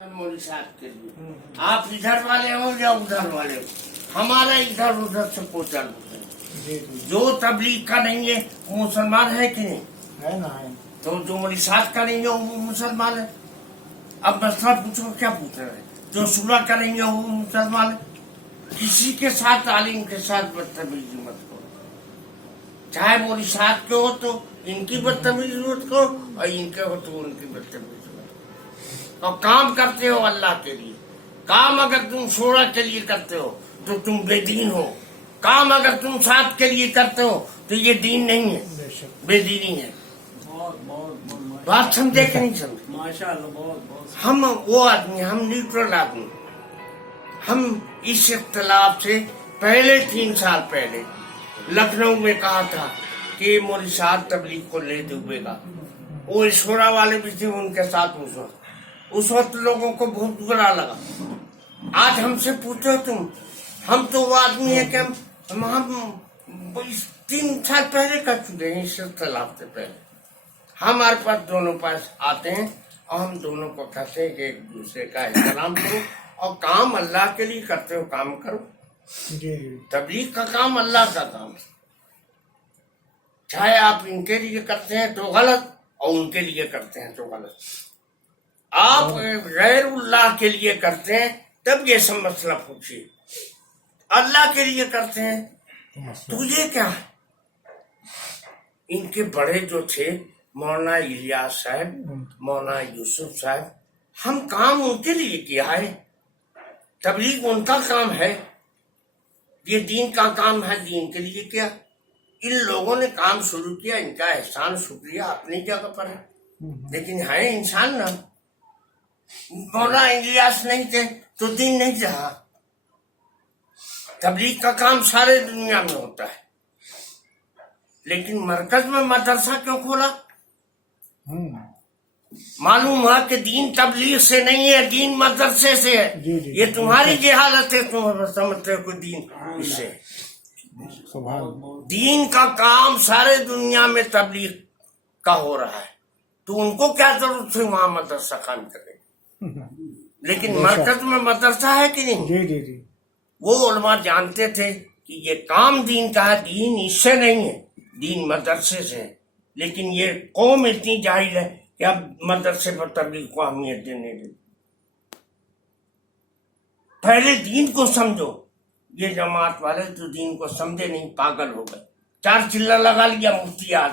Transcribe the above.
मोदी साहब के लिए आप इधर वाले हो या उधर वाले हो, हमारा इधर उधर से पोचल होते हैं। जो तबलीग का नहीं है वो मुसलमान है कि नहीं है ना है। तो जो मोदी साहब का नहीं है वो मुसलमान है। अब मसला पूछो क्या पूछ रहे हैं, जो सूरह का नहीं है वो मुसलमान है। किसी के साथ आलिम के साथ बदतमीजी मत करो, चाहे मोदी साहब के हो तो इनकी बदतमीजी मत करो और इनके हो तो उनकी बदतमीजी मत करो। और काम करते हो अल्लाह के लिए। काम अगर तुम शोरा के लिए करते हो तो तुम बेदीन हो, काम अगर तुम साथ के लिए करते हो तो ये दीन नहीं है, बेदीनी है। बात समझे कि नहीं समझे? माशाअल्लाह बहुत हम वो आदमी, हम न्यूट्रल आदमी, हम इस इख्तलाफ से पहले 3 साल पहले लखनऊ में कहा था कि मोदी साहब तबलीग को ले डूबेगा। वो ईश्वरा वाले भी थे उनके साथ उस वक्त लोगों को बहुत बुरा लगा। आज हमसे पूछो तुम, हम तो वो आदमी है कि हम 3 साल पहले कर चुके हैं इस इख्तलाफ से पहले। हमारे पास दोनों पास आते हैं और हम दोनों को कहते हैं कि एक दूसरे का एहतराम करो और काम अल्लाह के लिए करते हो, काम करो। तबलीग का काम अल्लाह का काम, चाहे आप इनके लिए करते हैं तो गलत और उनके लिए करते हैं तो गलत। आप गैरुल्लाह के लिए करते हैं तब ये सब मसला पूछिए, अल्लाह के लिए करते हैं तो ये क्या है। इनके बड़े जो थे मौलाना इलियास साहब, मौलाना यूसुफ साहब, हम काम उनके लिए किया है, तबलीग उनका काम है, ये दीन का काम है, दीन के लिए किया। इन लोगों ने काम शुरू किया, इनका एहसान शुक्रिया अपनी जगह पर है, लेकिन है इंसान ना। मौलाना इलियास नहीं थे तो दीन नहीं रहा। तबलीग का काम सारे दुनिया में होता है, लेकिन मरकज में मदरसा क्यों खोला? मालूम हुआ कि दीन तबलीग से नहीं है, दीन मदरसे से है। ये तुम्हारी जहालत है, तुम समझते हो कि दीन इससे। दीन का काम सारे दुनिया में तबलीग का हो रहा है, तो उनको क्या जरूरत थी वहां मदरसा काम करे। लेकिन मरकज में मदरसा है कि नहीं? वो उलमा जानते थे कि ये काम दीन का है, दीन इससे नहीं है, दीन मदरसे से है। लेकिन ये कौम इतनी जाहिल है कि अब मदरसे पर तबलीग को अहमियत देने लगी। पहले दीन को समझो। ये जमात वाले तो दीन को समझे नहीं, पागल हो गए, 4 चिल्ला लगा लिया मुफ्ती आज